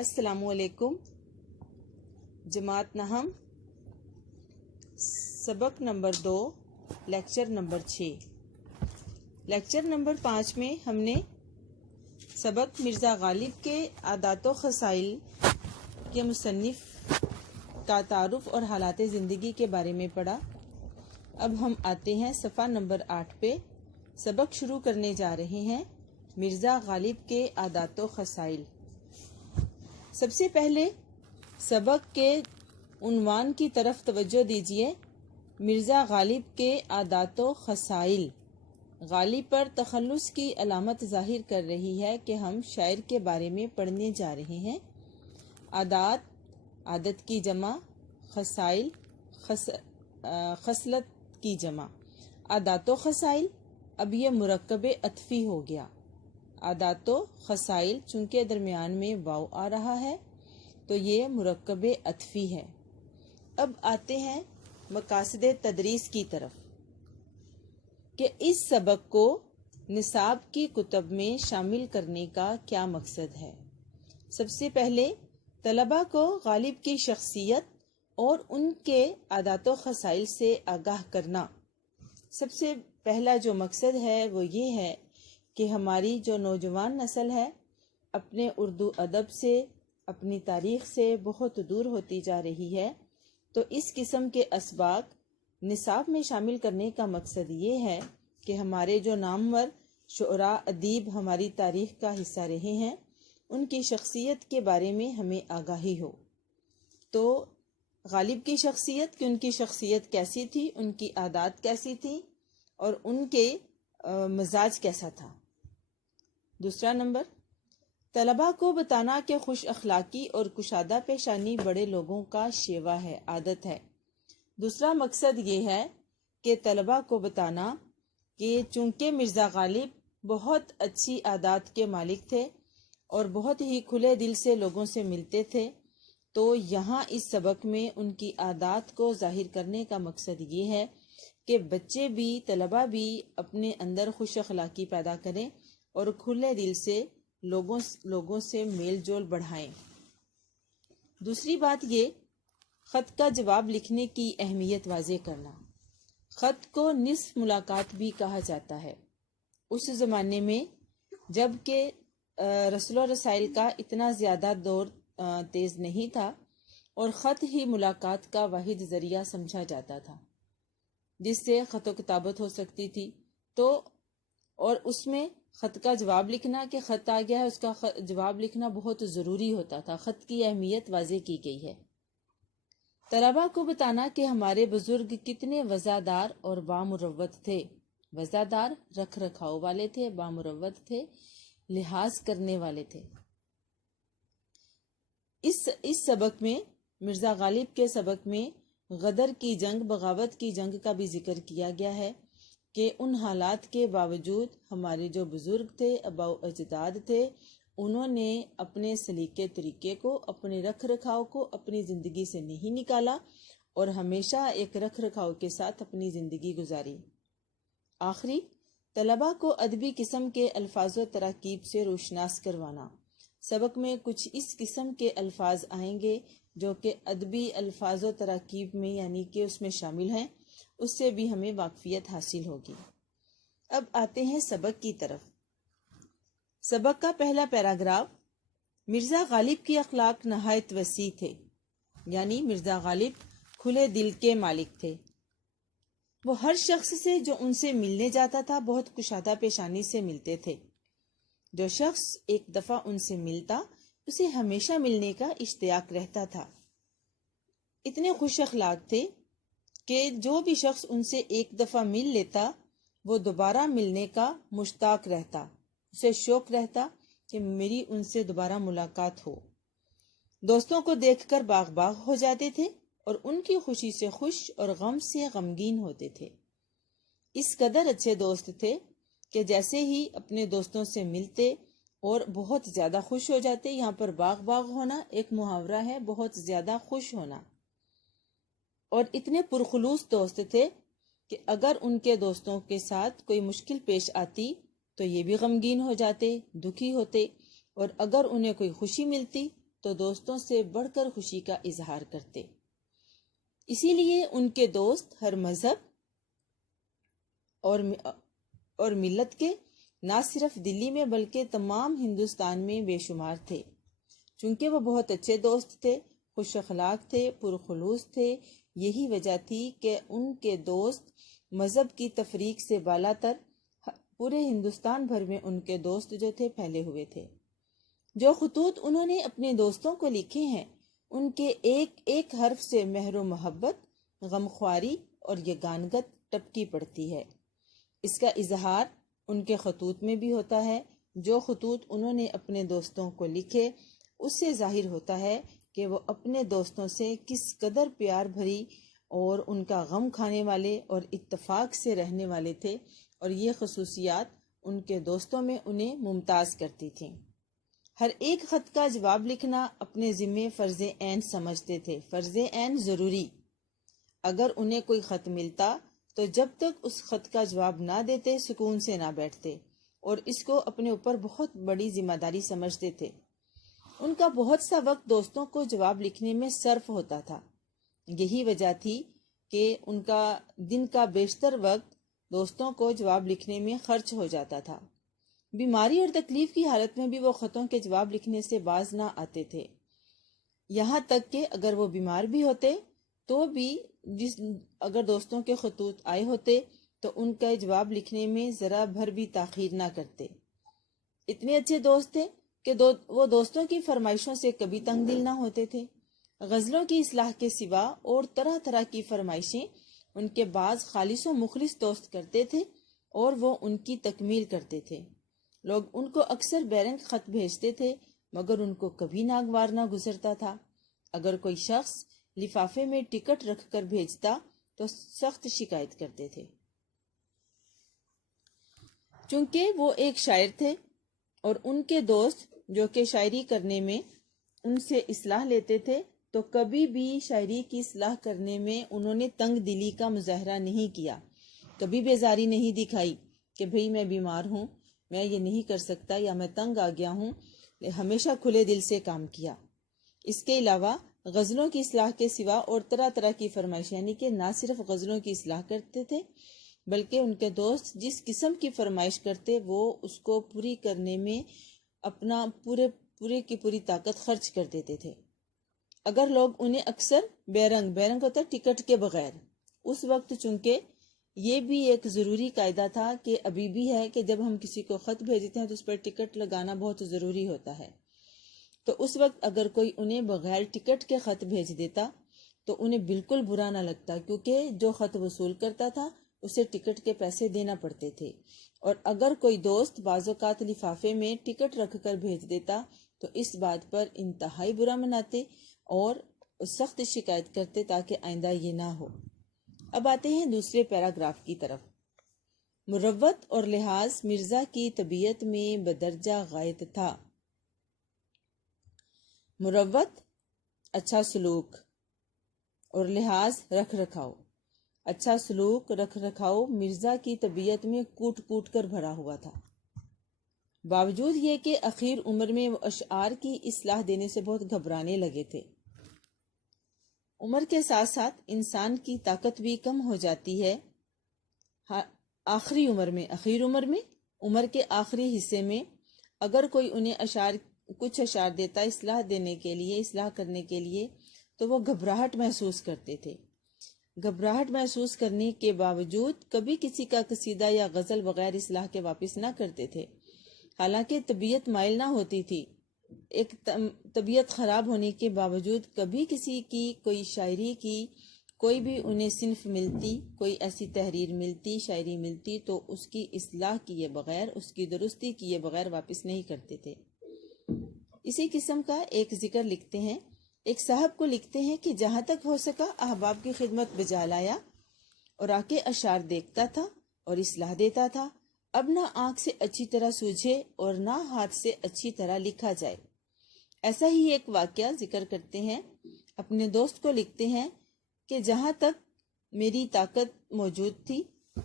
السلام علیکم۔ جماعت نہم سبق number 2 lecture number 6۔ Lecture number 5 میں ہم نے سبق مرزا غالب کے عادات و خصائل کے مصنف کا تعارف اور حالات زندگی کے بارے میں پڑھا۔ اب ہم آتے ہیں صفحہ نمبر 8 پہ۔ سبق شروع کرنے جا رہے ہیں مرزا غالب کے عادات و خصائل۔ سب سے پہلے سبق کے عنوان کی طرف توجہ دیجیے۔ مرزا غالب کے عادات و خصائل غالب پر تخلص کی علامت ظاہر کر رہی ہے کہ ہم شاعر کے بارے میں پڑھنے جا رہے ہیں۔ عادات، عادت کی جمع، خصائل، خصلت کی جمع۔ عادات و خصائل، اب یہ مرکب عطفی ہو گیا۔ عادات و خصائل چونکہ درمیان میں واو آ رہا ہے تو یہ مرکب عطفی ہے۔ اب آتے ہیں مقاصد تدریس کی طرف کہ اس سبق کو نصاب کی کتب میں شامل کرنے کا کیا مقصد ہے۔ سب سے پہلے طلباء کو غالب کی شخصیت اور ان کے عادات و خصائل سے آگاہ کرنا۔ سب سے پہلا جو مقصد ہے وہ یہ ہے کہ ہماری جو نوجوان نسل ہے اپنے اردو ادب سے، اپنی تاریخ سے بہت دور ہوتی جا رہی ہے، تو اس قسم کے اسباق نصاب میں شامل کرنے کا مقصد یہ ہے کہ ہمارے جو نامور شعراء ادیب ہماری تاریخ کا حصہ رہے ہیں ان کی شخصیت کے بارے میں ہمیں آگاہی ہو۔ تو غالب کی شخصیت کہ ان کی شخصیت کیسی تھی، ان کی عادات کیسی تھی اور ان کے مزاج کیسا تھا۔ دوسرا نمبر، طلباء کو بتانا کہ خوش اخلاقی اور کشادہ پیشانی بڑے لوگوں کا شیوا ہے، عادت ہے۔ دوسرا مقصد یہ ہے کہ طلباء کو بتانا کہ چونکہ مرزا غالب بہت اچھی عادات کے مالک تھے اور بہت ہی کھلے دل سے لوگوں سے ملتے تھے، تو یہاں اس سبق میں ان کی عادات کو ظاہر کرنے کا مقصد یہ ہے کہ بچے بھی، طلباء بھی اپنے اندر خوش اخلاقی پیدا کریں اور کھلے دل سے لوگوں سے میل جول بڑھائیں۔ دوسری بات یہ، خط کا جواب لکھنے کی اہمیت واضح کرنا۔ خط کو نصف ملاقات بھی کہا جاتا ہے۔ اس زمانے میں جب کہ رسل و رسائل کا اتنا زیادہ دور تیز نہیں تھا اور خط ہی ملاقات کا واحد ذریعہ سمجھا جاتا تھا جس سے خط و کتابت ہو سکتی تھی، تو اور اس میں خط کا جواب لکھنا کہ خط آ گیا ہے اس کا جواب لکھنا بہت ضروری ہوتا تھا۔ خط کی اہمیت واضح کی گئی ہے۔ طلباء کو بتانا کہ ہمارے بزرگ کتنے وزادار اور بامروت تھے۔ وزادار رکھ رکھاؤ والے تھے، بامروت تھے، لحاظ کرنے والے تھے۔ اس سبق میں، مرزا غالب کے سبق میں، غدر کی جنگ، بغاوت کی جنگ کا بھی ذکر کیا گیا ہے کہ ان حالات کے باوجود ہمارے جو بزرگ تھے، آباء و اجداد تھے، انہوں نے اپنے سلیقے طریقے کو، اپنے رکھ رکھاؤ کو اپنی زندگی سے نہیں نکالا اور ہمیشہ ایک رکھ رکھاؤ کے ساتھ اپنی زندگی گزاری۔ آخری، طلباء کو ادبی قسم کے الفاظ و تراکیب سے روشناس کروانا۔ سبق میں کچھ اس قسم کے الفاظ آئیں گے جو کہ ادبی الفاظ و تراکیب میں یعنی کہ اس میں شامل ہیں، اس سے بھی ہمیں واقفیت حاصل ہوگی۔ اب آتے ہیں سبق کی طرف۔ سبق کا پہلا پیراگراف، مرزا غالب کی اخلاق نہایت وسیع تھے، یعنی مرزا غالب کھلے دل کے مالک تھے۔ وہ ہر شخص سے جو ان سے ملنے جاتا تھا بہت کشادہ پیشانی سے ملتے تھے۔ جو شخص ایک دفعہ ان سے ملتا اسے ہمیشہ ملنے کا اشتیاق رہتا تھا۔ اتنے خوش اخلاق تھے کہ جو بھی شخص ان سے ایک دفعہ مل لیتا وہ دوبارہ ملنے کا مشتاق رہتا، اسے شوق رہتا کہ میری ان سے دوبارہ ملاقات ہو۔ دوستوں کو دیکھ کر باغ باغ ہو جاتے تھے اور ان کی خوشی سے خوش اور غم سے غمگین ہوتے تھے۔ اس قدر اچھے دوست تھے کہ جیسے ہی اپنے دوستوں سے ملتے اور بہت زیادہ خوش ہو جاتے۔ یہاں پر باغ باغ ہونا ایک محاورہ ہے، بہت زیادہ خوش ہونا۔ اور اتنے پرخلوص دوست تھے کہ اگر ان کے دوستوں کے ساتھ کوئی مشکل پیش آتی تو یہ بھی غمگین ہو جاتے، دکھی ہوتے، اور اگر انہیں کوئی خوشی ملتی تو دوستوں سے بڑھ کر خوشی کا اظہار کرتے۔ اسی لیے ان کے دوست ہر مذہب اور ملت کے نہ صرف دلی میں بلکہ تمام ہندوستان میں بے شمار تھے۔ چونکہ وہ بہت اچھے دوست تھے، خوش اخلاق تھے، پرخلوص تھے، یہی وجہ تھی کہ ان کے دوست مذہب کی تفریق سے بالا تر پورے ہندوستان بھر میں ان کے دوست جو تھے پھیلے ہوئے تھے۔ جو خطوط انہوں نے اپنے دوستوں کو لکھے ہیں ان کے ایک ایک حرف سے مہر و محبت، غمخواری اور یگانگت ٹپکی پڑتی ہے۔ اس کا اظہار ان کے خطوط میں بھی ہوتا ہے۔ جو خطوط انہوں نے اپنے دوستوں کو لکھے اس سے ظاہر ہوتا ہے کہ وہ اپنے دوستوں سے کس قدر پیار بھری اور ان کا غم کھانے والے اور اتفاق سے رہنے والے تھے، اور یہ خصوصیات ان کے دوستوں میں انہیں ممتاز کرتی تھیں۔ ہر ایک خط کا جواب لکھنا اپنے ذمے فرض عین سمجھتے تھے، فرض عین ضروری۔ اگر انہیں کوئی خط ملتا تو جب تک اس خط کا جواب نہ دیتے سکون سے نہ بیٹھتے، اور اس کو اپنے اوپر بہت بڑی ذمہ داری سمجھتے تھے۔ ان کا بہت سا وقت دوستوں کو جواب لکھنے میں صرف ہوتا تھا۔ یہی وجہ تھی کہ ان کا دن کا بیشتر وقت دوستوں کو جواب لکھنے میں خرچ ہو جاتا تھا۔ بیماری اور تکلیف کی حالت میں بھی وہ خطوں کے جواب لکھنے سے باز نہ آتے تھے۔ یہاں تک کہ اگر وہ بیمار بھی ہوتے تو بھی اگر دوستوں کے خطوط آئے ہوتے تو ان کا جواب لکھنے میں ذرا بھر بھی تاخیر نہ کرتے۔ اتنے اچھے دوست تھے کہ وہ دوستوں کی فرمائشوں سے کبھی تنگ دل نہ ہوتے تھے۔ غزلوں کی اصلاح کے سوا اور طرح طرح کی فرمائشیں ان کے بعض خالص و مخلص دوست کرتے تھے اور وہ ان کی تکمیل کرتے تھے۔ لوگ ان کو اکثر بیرنگ خط بھیجتے تھے مگر ان کو کبھی ناگوار نہ گزرتا تھا۔ اگر کوئی شخص لفافے میں ٹکٹ رکھ کر بھیجتا تو سخت شکایت کرتے تھے۔ چونکہ وہ ایک شاعر تھے اور ان کے دوست جو کہ شاعری کرنے میں ان سے اصلاح لیتے تھے تو کبھی بھی شاعری کی اصلاح کرنے میں انہوں نے تنگ دلی کا مظاہرہ نہیں کیا، کبھی بیزاری نہیں دکھائی کہ بھئی میں بیمار ہوں، میں یہ نہیں کر سکتا یا میں تنگ آ گیا ہوں۔ ہمیشہ کھلے دل سے کام کیا۔ اس کے علاوہ غزلوں کی اصلاح کے سوا اور طرح طرح کی فرمائش، یعنی کہ نہ صرف غزلوں کی اصلاح کرتے تھے بلکہ ان کے دوست جس قسم کی فرمائش کرتے وہ اس کو پوری کرنے میں اپنا پورے کی پوری طاقت خرچ کر دیتے تھے۔ اگر لوگ انہیں اکثر بیرنگ ہوتا ٹکٹ کے بغیر، اس وقت چونکہ یہ بھی ایک ضروری قاعدہ تھا کہ ابھی بھی ہے کہ جب ہم کسی کو خط بھیجتے ہیں تو اس پر ٹکٹ لگانا بہت ضروری ہوتا ہے، تو اس وقت اگر کوئی انہیں بغیر ٹکٹ کے خط بھیج دیتا تو انہیں بالکل برا نہ لگتا، کیونکہ جو خط وصول کرتا تھا اسے ٹکٹ کے پیسے دینا پڑتے تھے۔ اور اگر کوئی دوست بعض اوقات لفافے میں ٹکٹ رکھ کر بھیج دیتا تو اس بات پر انتہائی برا مناتے اور سخت شکایت کرتے تاکہ آئندہ یہ نہ ہو۔ اب آتے ہیں دوسرے پیراگراف کی طرف۔ مروت اور لحاظ مرزا کی طبیعت میں بدرجہ غائط تھا۔ مروت اچھا سلوک اور لحاظ رکھ رکھاؤ، اچھا سلوک رکھ رکھاؤ مرزا کی طبیعت میں کوٹ کوٹ کر بھرا ہوا تھا۔ باوجود یہ کہ اخیر عمر میں وہ اشعار کی اصلاح دینے سے بہت گھبرانے لگے تھے۔ عمر کے ساتھ ساتھ انسان کی طاقت بھی کم ہو جاتی ہے۔ اخیر عمر میں عمر کے آخری حصے میں اگر کوئی انہیں کچھ اشعار دیتا اصلاح کرنے کے لیے تو وہ گھبراہٹ محسوس کرتے تھے۔ گھبراہٹ محسوس کرنے کے باوجود کبھی کسی کا قصیدہ یا غزل بغیر اصلاح کے واپس نہ کرتے تھے، حالانکہ طبیعت مائل نہ ہوتی تھی۔ ایک طبیعت خراب ہونے کے باوجود کبھی کسی کی کوئی شاعری کی کوئی بھی انہیں صنف ملتی، کوئی ایسی تحریر ملتی، شاعری ملتی تو اس کی اصلاح کیے بغیر، اس کی درستی کیے بغیر واپس نہیں کرتے تھے۔ اسی قسم کا ایک ذکر لکھتے ہیں، ایک صاحب کو لکھتے ہیں کہ جہاں تک ہو سکا احباب کی خدمت بجا لایا اور آ کے اشعار دیکھتا تھا اور اصلاح دیتا تھا۔ اب نہ آنکھ سے اچھی طرح سوجھے اور نہ ہاتھ سے اچھی طرح لکھا جائے۔ ایسا ہی ایک واقعہ ذکر کرتے ہیں، اپنے دوست کو لکھتے ہیں کہ جہاں تک میری طاقت موجود تھی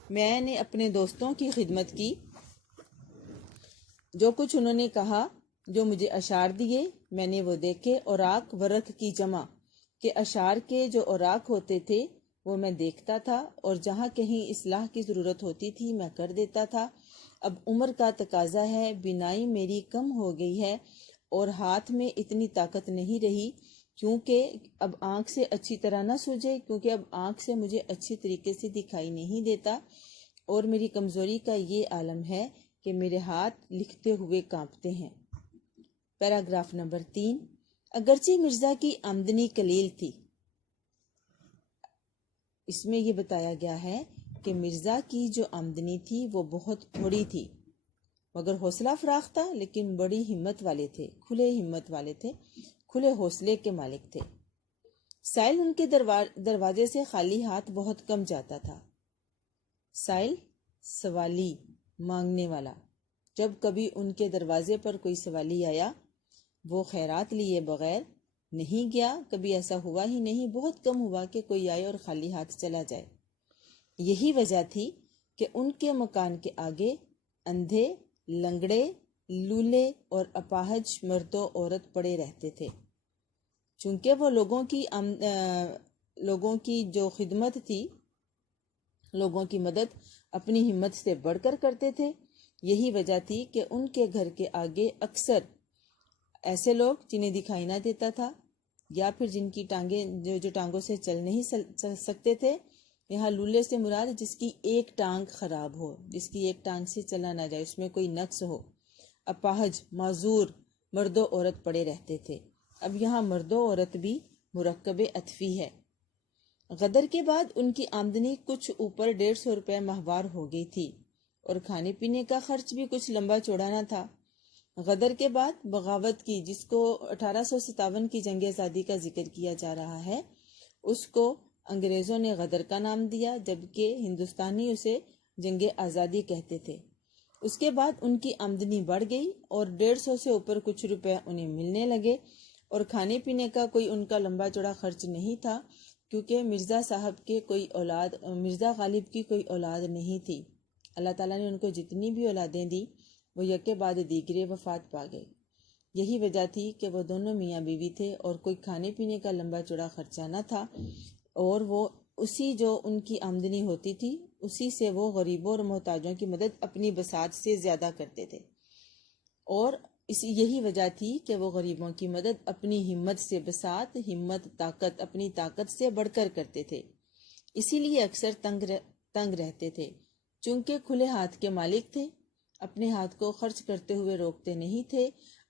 میں نے اپنے دوستوں کی خدمت کی، جو کچھ انہوں نے کہا جو مجھے اشعار دیے میں نے وہ دیکھے، اوراق ورق کی جمع کہ اشعار کے جو اوراق ہوتے تھے وہ میں دیکھتا تھا، اور جہاں کہیں اصلاح کی ضرورت ہوتی تھی میں کر دیتا تھا۔ اب عمر کا تقاضا ہے، بینائی میری کم ہو گئی ہے اور ہاتھ میں اتنی طاقت نہیں رہی کیونکہ اب آنکھ سے اچھی طرح نہ سوجے، کیونکہ اب آنکھ سے مجھے اچھی طریقے سے دکھائی نہیں دیتا، اور میری کمزوری کا یہ عالم ہے کہ میرے ہاتھ لکھتے ہوئے کانپتے ہیں۔ Paragraph number 3۔ اگرچہ مرزا کی آمدنی قلیل تھی، اس میں یہ بتایا گیا ہے کہ مرزا کی جو آمدنی تھی وہ بہت تھوڑی تھی، مگر حوصلہ فراخ تھا، لیکن بڑی ہمت والے تھے، کھلے ہمت والے تھے، کھلے حوصلے کے مالک تھے۔ سائل ان کے دروازے سے خالی ہاتھ بہت کم جاتا تھا۔ سائل سوالی، مانگنے والا، جب کبھی ان کے دروازے پر کوئی سوالی آیا وہ خیرات لیے بغیر نہیں گیا، کبھی ایسا ہوا ہی نہیں، بہت کم ہوا کہ کوئی آئے اور خالی ہاتھ چلا جائے۔ یہی وجہ تھی کہ ان کے مکان کے آگے اندھے، لنگڑے، لولے اور اپاہج مرد و عورت پڑے رہتے تھے، چونکہ وہ لوگوں کی جو خدمت تھی، لوگوں کی مدد اپنی ہمت سے بڑھ کر کرتے تھے۔ یہی وجہ تھی کہ ان کے گھر کے آگے اکثر ایسے لوگ جنہیں دکھائی نہ دیتا تھا، یا پھر جن کی ٹانگیں جو ٹانگوں سے چل نہیں سکتے تھے۔ یہاں لولے سے مراد جس کی ایک ٹانگ خراب ہو، جس کی ایک ٹانگ سے چلا نہ جائے، اس میں کوئی نقص ہو۔ اپاہج، معذور مرد و عورت پڑے رہتے تھے۔ اب یہاں مرد و عورت بھی مرکب عطفی ہے۔ غدر کے بعد ان کی آمدنی کچھ اوپر 150 روپے ماہوار ہو گئی تھی، اور کھانے پینے کا خرچ بھی کچھ لمبا چوڑا نہ تھا۔ غدر کے بعد بغاوت کی، جس کو 1857 کی جنگ آزادی کا ذکر کیا جا رہا ہے، اس کو انگریزوں نے غدر کا نام دیا، جبکہ ہندوستانی اسے جنگ آزادی کہتے تھے۔ اس کے بعد ان کی آمدنی بڑھ گئی اور 150 سے اوپر کچھ روپے انہیں ملنے لگے، اور کھانے پینے کا کوئی ان کا لمبا چوڑا خرچ نہیں تھا، کیونکہ مرزا غالب کی کوئی اولاد نہیں تھی۔ اللہ تعالیٰ نے ان کو جتنی بھی اولادیں دی وہ یکے بعد دیگرے وفات پا گئے۔ یہی وجہ تھی کہ وہ دونوں میاں بیوی تھے اور کوئی کھانے پینے کا لمبا چوڑا خرچہ نہ تھا، اور وہ اسی جو ان کی آمدنی ہوتی تھی اسی سے وہ غریبوں اور محتاجوں کی مدد اپنی بساط سے زیادہ کرتے تھے، اور یہی وجہ تھی کہ وہ غریبوں کی مدد اپنی ہمت سے بساط، اپنی طاقت سے بڑھ کر کرتے تھے۔ اسی لیے اکثر تنگ رہتے تھے، چونکہ کھلے ہاتھ کے مالک تھے، اپنے ہاتھ کو خرچ کرتے ہوئے روکتے نہیں تھے،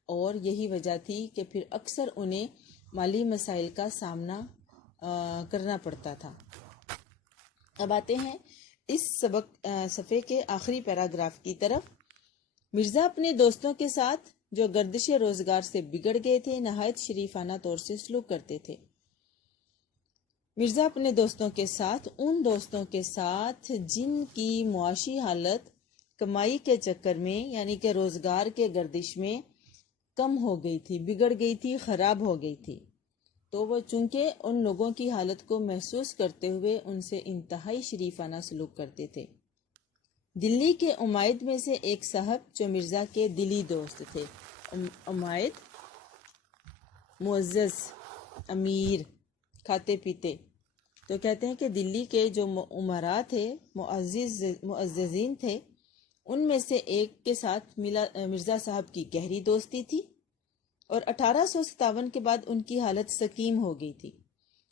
اور یہی وجہ تھی کہ پھر اکثر انہیں مالی مسائل کا سامنا کرنا پڑتا تھا۔ اب آتے ہیں اس صفحے کے آخری پیراگراف کی طرف۔ مرزا اپنے دوستوں کے ساتھ جو گردش روزگار سے بگڑ گئے تھے نہایت شریفانہ طور سے سلوک کرتے تھے۔ مرزا اپنے دوستوں کے ساتھ، ان دوستوں کے ساتھ جن کی معاشی حالت کمائی کے چکر میں یعنی کہ روزگار کے گردش میں کم ہو گئی تھی، بگڑ گئی تھی، خراب ہو گئی تھی، تو وہ چونکہ ان لوگوں کی حالت کو محسوس کرتے ہوئے ان سے انتہائی شریفانہ سلوک کرتے تھے۔ دلی کے امائد میں سے ایک صاحب جو مرزا کے دلی دوست تھے، امائد معزز، امیر، کھاتے پیتے، تو کہتے ہیں کہ دلی کے جو امراء تھے، معززین تھے، ان میں سے ایک کے ساتھ مرزا صاحب کی گہری دوستی تھی، اور 1857 کے بعد ان کی حالت سقیم ہو گئی تھی۔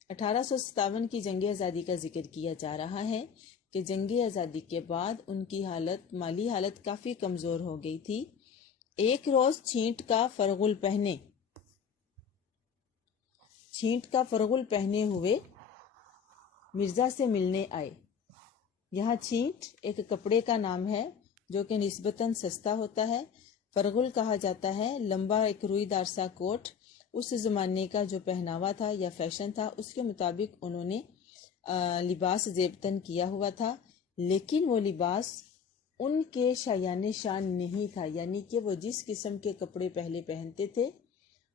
1857 کی جنگ آزادی کا ذکر کیا جا رہا ہے کہ جنگ آزادی کے بعد ان کی مالی حالت کافی کمزور ہو گئی تھی۔ ایک روز چھینٹ کا فرغل پہنے ہوئے مرزا سے ملنے آئے۔ یہاں چھینٹ ایک کپڑے کا نام ہے جو کہ نسبتاً سستا ہوتا ہے۔ فرغل کہا جاتا ہے لمبا ایک روئی دار سا کوٹ۔ اس زمانے کا جو پہناوا تھا یا فیشن تھا اس کے مطابق انہوں نے لباس زیبتن کیا ہوا تھا، لیکن وہ لباس ان کے شایان شان نہیں تھا، یعنی کہ وہ جس قسم کے کپڑے پہلے پہنتے تھے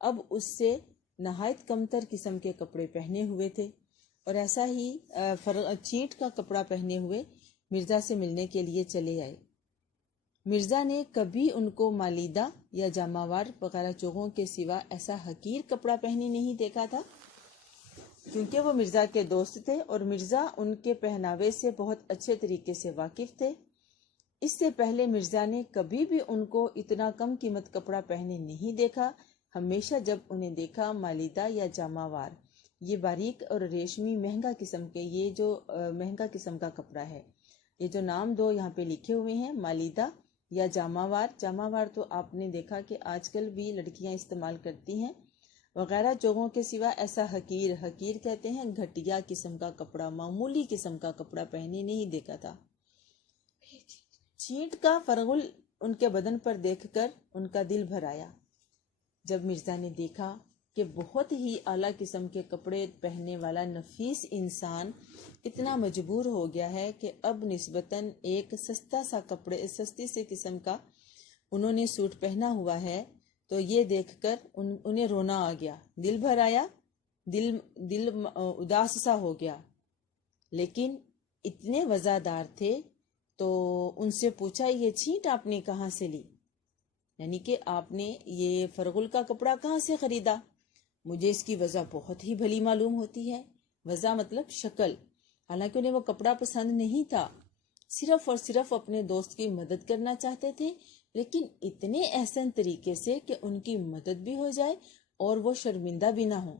اب اس سے نہایت کمتر قسم کے کپڑے پہنے ہوئے تھے، اور ایسا ہی چھینٹ کا کپڑا پہنے ہوئے مرزا سے ملنے کے لیے چلے آئے۔ مرزا نے کبھی ان کو مالیدہ یا جاماوار وغیرہ چوغوں کے سوا ایسا حقیر کپڑا پہنے نہیں دیکھا تھا، کیونکہ وہ مرزا کے دوست تھے اور مرزا ان کے پہناوے سے بہت اچھے طریقے سے واقف تھے۔ اس سے پہلے مرزا نے کبھی بھی ان کو اتنا کم قیمت کپڑا پہنے نہیں دیکھا۔ ہمیشہ جب انہیں دیکھا مالیدہ یا جاماوار، یہ باریک اور ریشمی مہنگا قسم کا کپڑا ہے۔ یہ جو نام دو یہاں پہ لکھے ہوئے ہیں، مالیدہ یا جاماوار تو آپ نے دیکھا کہ آج کل بھی لڑکیاں استعمال کرتی ہیں، وغیرہ چوغوں کے سوا ایسا حقیر کہتے ہیں گھٹیا قسم کا کپڑا، معمولی قسم کا کپڑا پہنے نہیں دیکھا تھا۔ چھینٹ کا فرغل ان کے بدن پر دیکھ کر ان کا دل بھر آیا۔ جب مرزا نے دیکھا کہ بہت ہی اعلیٰ قسم کے کپڑے پہننے والا نفیس انسان اتنا مجبور ہو گیا ہے کہ اب نسبتاً ایک سستی سی قسم کا انہوں نے سوٹ پہنا ہوا ہے، تو یہ دیکھ کر انہیں رونا آ گیا، دل بھر آیا، دل اداس سا ہو گیا۔ لیکن اتنے وزادار تھے تو ان سے پوچھا، یہ چھینٹ آپ نے کہاں سے لی؟ یعنی کہ آپ نے یہ فرغل کا کپڑا کہاں سے خریدا؟ مجھے اس کی وجہ بہت ہی بھلی معلوم ہوتی ہے۔ وجہ مطلب شکل۔ حالانکہ انہیں وہ کپڑا پسند نہیں تھا، صرف اور صرف اپنے دوست کی مدد کرنا چاہتے تھے، لیکن اتنے احسن طریقے سے کہ ان کی مدد بھی ہو جائے اور وہ شرمندہ بھی نہ ہو۔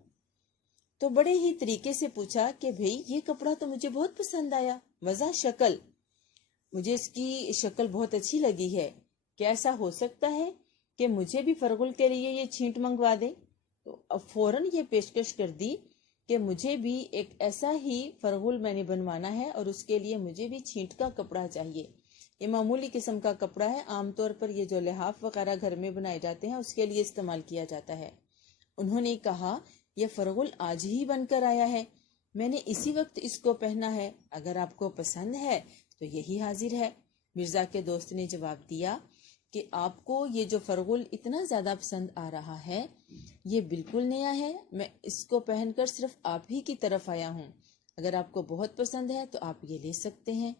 تو بڑے ہی طریقے سے پوچھا کہ بھئی یہ کپڑا تو مجھے بہت پسند آیا، وجہ شکل، مجھے اس کی شکل بہت اچھی لگی ہے، کیا ایسا ہو سکتا ہے کہ مجھے بھی فرغل کے لیے یہ چھینٹ منگوا دیں؟ تو اب فوراً یہ پیشکش کر دی کہ مجھے بھی ایک ایسا ہی فرغل میں نے بنوانا ہے اور اس کے لیے مجھے بھی چھینٹ کا کپڑا چاہیے۔ یہ معمولی قسم کا کپڑا ہے، عام طور پر یہ جو لحاف وغیرہ گھر میں بنائے جاتے ہیں اس کے لیے استعمال کیا جاتا ہے۔ انہوں نے کہا، یہ فرغل آج ہی بن کر آیا ہے، میں نے اسی وقت اس کو پہنا ہے، اگر آپ کو پسند ہے تو یہی حاضر ہے۔ مرزا کے دوست نے جواب دیا کہ آپ کو یہ جو فرغل اتنا زیادہ پسند آ رہا ہے یہ بالکل نیا ہے، میں اس کو پہن کر صرف آپ ہی کی طرف آیا ہوں، اگر آپ کو بہت پسند ہے تو آپ یہ لے سکتے ہیں۔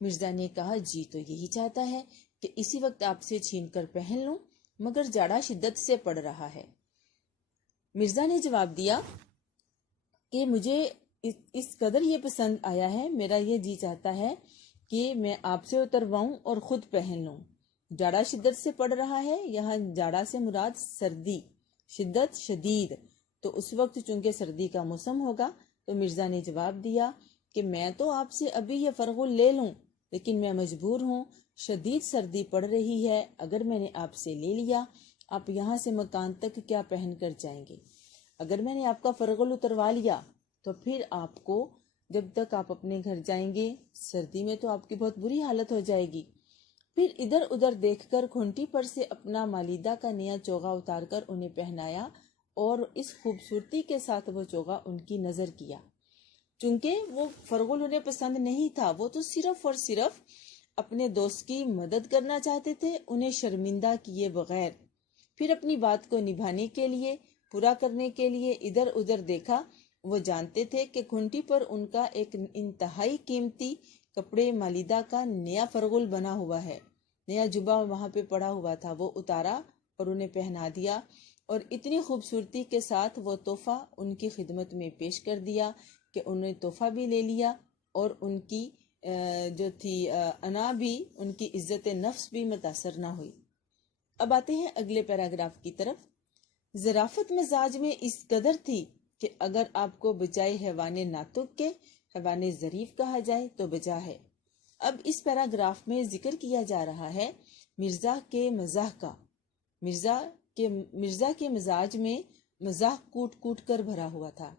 مرزا نے کہا، جی تو یہی چاہتا ہے کہ اسی وقت آپ سے چھین کر پہن لوں، مگر جاڑا شدت سے پڑ رہا ہے۔ مرزا نے جواب دیا کہ مجھے اس قدر یہ پسند آیا ہے، میرا یہ جی چاہتا ہے کہ میں آپ سے اترواؤں اور خود پہن لوں۔ جاڑا شدت سے پڑ رہا ہے، یہاں جاڑا سے مراد سردی، شدت شدید، تو اس وقت چونکہ سردی کا موسم ہوگا، تو مرزا نے جواب دیا کہ میں تو آپ سے ابھی یہ فرغل لے لوں، لیکن میں مجبور ہوں، شدید سردی پڑ رہی ہے، اگر میں نے آپ سے لے لیا، آپ یہاں سے مکان تک کیا پہن کر جائیں گے؟ اگر میں نے آپ کا فرغل اتروا لیا تو پھر آپ کو جب تک آپ اپنے گھر جائیں گے سردی میں تو آپ کی بہت بری حالت ہو جائے گی۔ پھر ادھر ادھر دیکھ کر کھونٹی پر سے اپنا مالیدہ کا نیا چوغا اتار کر انہیں پہنایا اور اس خوبصورتی کے ساتھ وہ چوغا ان کی نظر کیا۔ چونکہ وہ فرغل انہیں پسند نہیں تھا، وہ تو صرف اور صرف اپنے دوست کی مدد کرنا چاہتے تھے، انہیں شرمندہ کیے بغیر۔ پھر اپنی بات کو نبھانے کے لیے، پورا کرنے کے لیے ادھر ادھر دیکھا۔ وہ جانتے تھے کہ کھونٹی پر ان کا ایک انتہائی قیمتی کپڑے مالیدہ کا نیا فرغل بنا ہوا ہے، نیا جبہ وہاں پہ پڑا ہوا تھا، وہ اتارا اور انہیں پہنا دیا، اور اتنی خوبصورتی کے ساتھ وہ تحفہ ان کی خدمت میں پیش کر دیا کہ انہیں تحفہ بھی لے لیا اور ان کی جو تھی انا بھی، ان کی عزت نفس بھی متاثر نہ ہوئی۔ اب آتے ہیں اگلے پیراگراف کی طرف۔ ظرافت مزاج میں اس قدر تھی کہ اگر آپ کو بجائے حیوان ناطق کے حیوان ظریف کہا جائے تو بجا ہے۔ اب اس پیراگراف میں ذکر کیا جا رہا ہے مرزا کے مزاح کا۔ مرزا کے مزاج میں مزاح کوٹ کوٹ کر بھرا ہوا تھا۔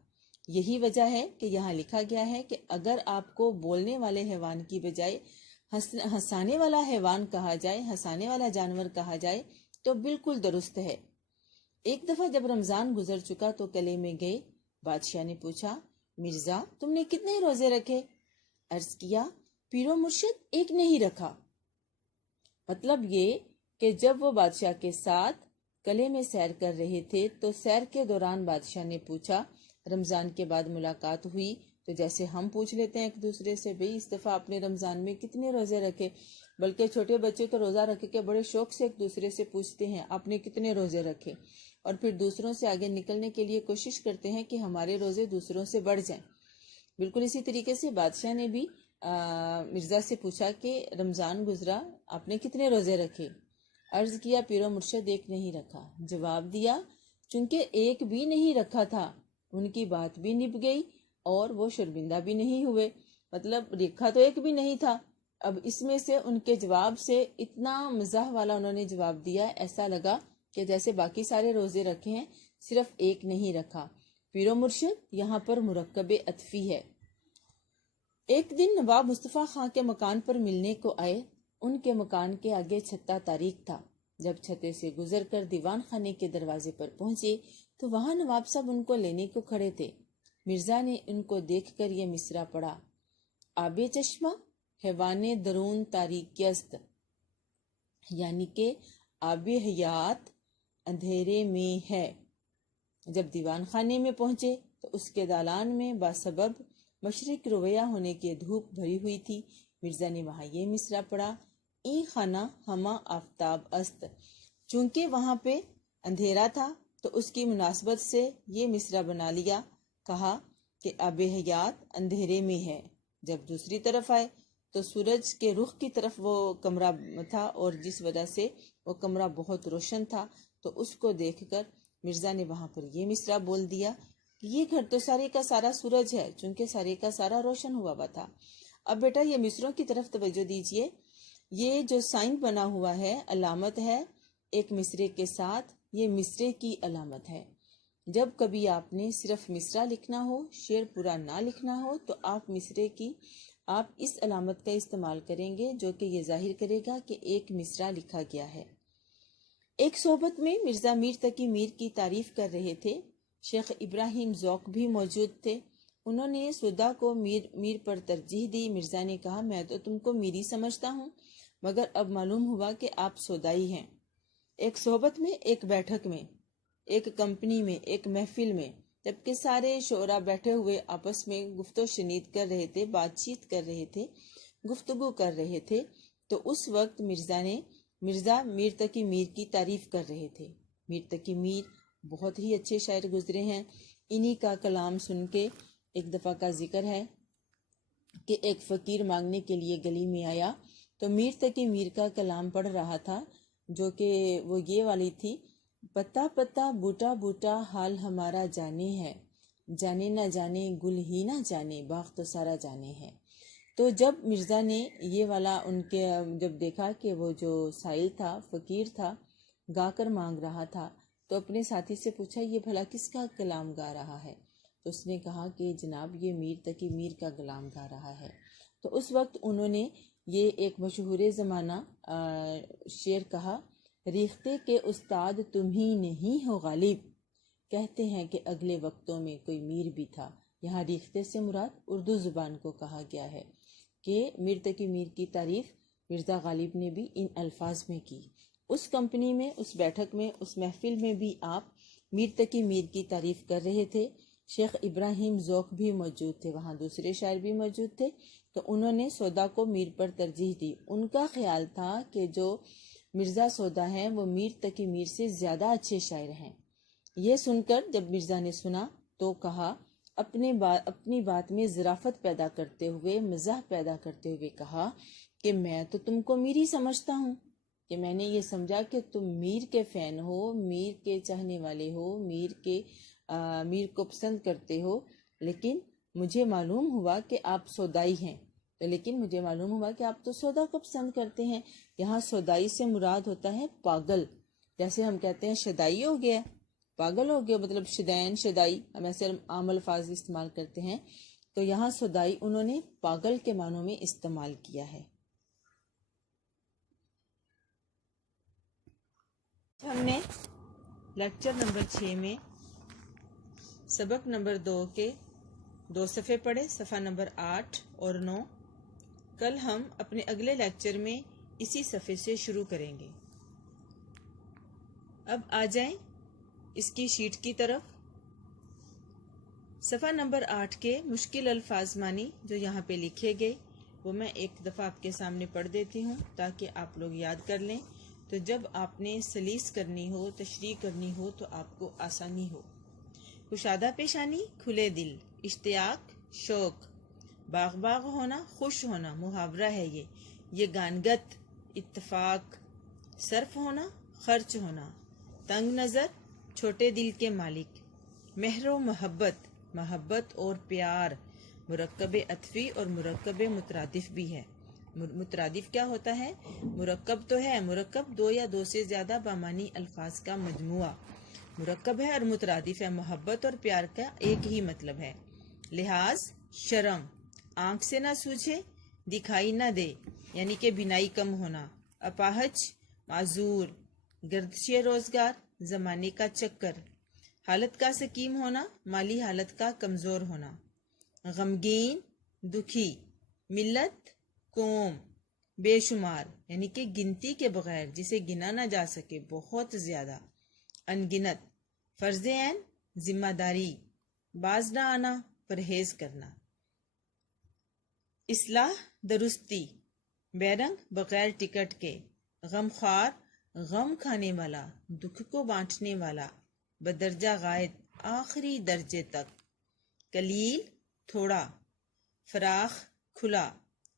یہی وجہ ہے کہ یہاں لکھا گیا ہے کہ اگر آپ کو بولنے والے حیوان کی بجائے ہنسانے والا حیوان کہا جائے، ہنسانے والا جانور کہا جائے تو بالکل درست ہے۔ ایک دفعہ جب رمضان گزر چکا تو قلعے میں گئے۔ بادشاہ نے پوچھا، مرزا تم نے کتنے روزے رکھے؟ عرض کیا، پیر و مرشد ایک نہیں رکھا۔ مطلب یہ کہ جب وہ بادشاہ کے ساتھ قلعے میں سیر کر رہے تھے تو سیر کے دوران بادشاہ نے پوچھا، رمضان کے بعد ملاقات ہوئی تو جیسے ہم پوچھ لیتے ہیں ایک دوسرے سے بھئی اس دفعہ آپ نے رمضان میں کتنے روزے رکھے، بلکہ چھوٹے بچے تو روزہ رکھ کے بڑے شوق سے ایک دوسرے سے پوچھتے ہیں آپ نے کتنے روزے رکھے، اور پھر دوسروں سے آگے نکلنے کے لیے کوشش کرتے ہیں کہ ہمارے روزے دوسروں سے بڑھ جائیں۔ بالکل اسی طریقے سے بادشاہ نے بھی مرزا سے پوچھا کہ رمضان گزرا، آپ نے کتنے روزے رکھے؟ عرض کیا پیر و مرشد ایک نہیں رکھا۔ جواب دیا چونکہ ایک بھی نہیں رکھا تھا، ان کی بات بھی نب گئی اور وہ شرمندہ بھی نہیں ہوئے۔ مطلب رکھا تو ایک بھی نہیں تھا، اب اس میں سے ان کے جواب سے اتنا مزاح والا انہوں نے جواب دیا، ایسا لگا کہ جیسے باقی سارے روزے رکھے ہیں صرف ایک نہیں رکھا۔ پیر و مرشد یہاں پر مرکب عطفی ہے۔ ایک دن نواب مصطفیٰ خان کے مکان پر ملنے کو آئے۔ ان کے مکان کے آگے چھتا تاریک تھا۔ جب چھتے سے گزر کر دیوان خانے کے دروازے پر پہنچے تو وہاں نواب صاحب ان کو لینے کو کھڑے تھے۔ مرزا نے ان کو دیکھ کر یہ مصرع پڑھا، آب چشمہ حیوان درون تاریکی است، یعنی کہ آب حیات اندھیرے میں ہے۔ جب دیوان خانے میں پہنچے تو اس کے دالان میں باسبب مشرق رویہ ہونے کی دھوپ بھری ہوئی تھی۔ مرزا نے وہاں یہ مصرع پڑھا، این خانہ ہما آفتاب است۔ چونکہ وہاں پہ اندھیرا تھا تو اس کی مناسبت سے یہ مصرع بنا لیا، کہا کہ آب حیات اندھیرے میں ہے۔ جب دوسری طرف آئے تو سورج کے رخ کی طرف وہ کمرہ تھا، اور جس وجہ سے وہ کمرہ بہت روشن تھا تو اس کو دیکھ کر مرزا نے وہاں پر یہ مصرع بول دیا کہ یہ گھر تو سارے کا سارا سورج ہے، چونکہ سارے کا سارا روشن ہوا تھا۔ اب بیٹا یہ مصروں کی طرف توجہ دیجئے، یہ جو سائن بنا ہوا ہے علامت ہے ایک مصرے کے ساتھ، یہ مصرے کی علامت ہے۔ جب کبھی آپ نے صرف مصرع لکھنا ہو، شعر پورا نہ لکھنا ہو، تو آپ مصرے کی آپ اس علامت کا استعمال کریں گے جو کہ یہ ظاہر کرے گا کہ ایک مصرع لکھا گیا ہے۔ ایک صحبت میں مرزا میر تقی میر کی تعریف کر رہے تھے۔ شیخ ابراہیم ذوق بھی موجود تھے۔ انہوں نے سودا کو میر پر ترجیح دی۔ مرزا نے کہا میں تو تم کو میری سمجھتا ہوں، مگر اب معلوم ہوا کہ آپ سودائی ہیں۔ ایک صحبت میں، ایک بیٹھک میں، ایک کمپنی میں، ایک محفل میں، جبکہ سارے شعراء بیٹھے ہوئے آپس میں گفت و شنید کر رہے تھے، بات چیت کر رہے تھے، گفتگو کر رہے تھے، تو اس وقت مرزا میر تقی میر کی تعریف کر رہے تھے۔ میر تقی میر بہت ہی اچھے شاعر گزرے ہیں۔ انہی کا کلام سن کے ایک دفعہ کا ذکر ہے کہ ایک فقیر مانگنے کے لیے گلی میں آیا تو میر تقی میر کا کلام پڑھ رہا تھا، جو کہ وہ یہ والی تھی، پتا پتا بوٹا بوٹا حال ہمارا جانے ہے، جانے نہ جانے گل ہی نہ جانے باغ تو سارا جانے ہے۔ تو جب مرزا نے یہ والا ان کے جب دیکھا کہ وہ جو سائل تھا، فقیر تھا، گا کر مانگ رہا تھا، تو اپنے ساتھی سے پوچھا یہ بھلا کس کا کلام گا رہا ہے؟ تو اس نے کہا کہ جناب یہ میر تقی میر کا کلام گا رہا ہے۔ تو اس وقت انہوں نے یہ ایک مشہور زمانہ شعر کہا، ریختے کے استاد تم ہی نہیں ہو غالب، کہتے ہیں کہ اگلے وقتوں میں کوئی میر بھی تھا۔ یہاں ریختے سے مراد اردو زبان کو کہا گیا ہے کہ میر تقی میر کی تعریف مرزا غالب نے بھی ان الفاظ میں کی۔ اس کمپنی میں، اس بیٹھک میں، اس محفل میں بھی آپ میر تقی میر کی تعریف کر رہے تھے۔ شیخ ابراہیم ذوق بھی موجود تھے، وہاں دوسرے شاعر بھی موجود تھے، تو انہوں نے سودا کو میر پر ترجیح دی۔ ان کا خیال تھا کہ جو مرزا سودا ہیں وہ میر تقی میر سے زیادہ اچھے شاعر ہیں۔ یہ سن کر جب مرزا نے سنا تو کہا، اپنی بات میں ظرافت پیدا کرتے ہوئے، مزاح پیدا کرتے ہوئے کہا کہ میں تو تم کو میر ہی سمجھتا ہوں، کہ میں نے یہ سمجھا کہ تم میر کے فین ہو، میر کے چاہنے والے ہو، میر کو پسند کرتے ہو، لیکن مجھے معلوم ہوا کہ آپ سودائی ہیں، لیکن مجھے معلوم ہوا کہ آپ تو سودا کو پسند کرتے ہیں۔ یہاں سودائی سے مراد ہوتا ہے پاگل، جیسے ہم کہتے ہیں شدائی ہو گیا، پاگل ہو گیا، مطلب شدین، شدائی، ہم ایسے عام الفاظ استعمال کرتے ہیں، تو یہاں سودائی انہوں نے پاگل کے معنوں میں استعمال کیا ہے۔ ہم نے لیکچر نمبر 6 میں سبق نمبر 2 کے 2 صفحے پڑھے، صفحہ نمبر 8 اور 9۔ کل ہم اپنے اگلے لیکچر میں اسی صفحے سے شروع کریں گے۔ اب آ جائیں اس کی شیٹ کی طرف۔ صفحہ نمبر 8 کے مشکل الفاظ معنی جو یہاں پہ لکھے گئے وہ میں ایک دفعہ آپ کے سامنے پڑھ دیتی ہوں تاکہ آپ لوگ یاد کر لیں، تو جب آپ نے سلیس کرنی ہو، تشریح کرنی ہو تو آپ کو آسانی ہو۔ کشادہ پیشانی، کھلے دل، اشتیاق، شوق، باغ باغ ہونا، خوش ہونا، محاورہ ہے یہ گانگت، اتفاق، صرف ہونا، خرچ ہونا، تنگ نظر، چھوٹے دل کے مالک، مہر و محبت، محبت اور پیار، مرکب عطفی اور مرکب مترادف بھی ہے۔ مترادف کیا ہوتا ہے؟ مرکب تو ہے، مرکب دو یا دو سے زیادہ بامانی الفاظ کا مجموعہ مرکب ہے، اور مترادف ہے، محبت اور پیار کا ایک ہی مطلب ہے۔ لحاظ، شرم، آنکھ سے نہ سوجھے، دکھائی نہ دے، یعنی کہ بینائی کم ہونا۔ اپاہج، معذور، گردش روزگار، زمانے کا چکر، حالت کا سقیم ہونا، مالی حالت کا کمزور ہونا۔ غمگین، دکھی، ملت، قوم، بے شمار، یعنی کہ گنتی کے بغیر، جسے گنا نہ جا سکے، بہت زیادہ۔ انگنت، فرض عین، ذمہ داری، باز نہ آنا، پرہیز کرنا۔ اصلاح، درستی، بیرنگ، بغیر ٹکٹ کے۔ غمخوار، غم کھانے والا، دکھ کو بانٹنے والا، بدرجہ غائب، آخری درجے تک۔ قلیل، تھوڑا۔ فراخ، کھلا۔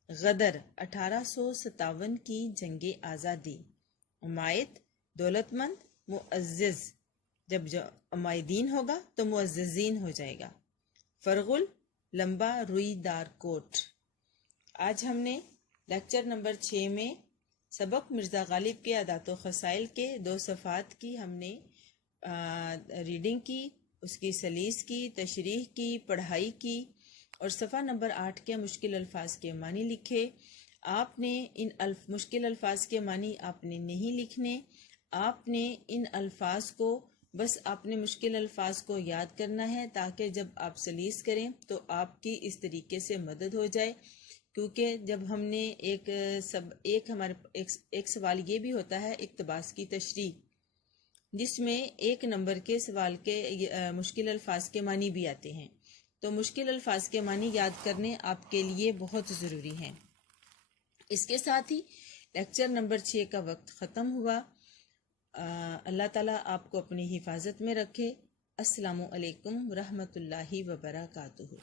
غدر، 1857 کی جنگ آزادی۔ عمائد، دولت مند، معزز، جب عمائدین ہوگا تو معززین ہو جائے گا۔ فرغل، لمبا روئی دار کوٹ۔ آج ہم نے لیکچر نمبر 6 میں سبق مرزا غالب کے عادات و خصائل کے 2 صفحات کی ہم نے ریڈنگ کی، اس کی سلیس کی، تشریح کی، پڑھائی کی، اور صفحہ نمبر 8 کے مشکل الفاظ کے معنی لکھے۔ آپ نے ان مشکل الفاظ کے معنی آپ نے نہیں لکھنے، آپ نے ان الفاظ کو بس آپ نے مشکل الفاظ کو یاد کرنا ہے، تاکہ جب آپ سلیس کریں تو آپ کی اس طریقے سے مدد ہو جائے۔ کیونکہ جب ہم نے ایک سوال یہ بھی ہوتا ہے اقتباس کی تشریح، جس میں 1 نمبر کے سوال کے مشکل الفاظ کے معنی بھی آتے ہیں، تو مشکل الفاظ کے معنی یاد کرنے آپ کے لیے بہت ضروری ہیں۔ اس کے ساتھ ہی لیکچر نمبر 6 کا وقت ختم ہوا۔ اللہ تعالیٰ آپ کو اپنی حفاظت میں رکھے۔ السلام علیکم ورحمۃ اللہ وبرکاتہ۔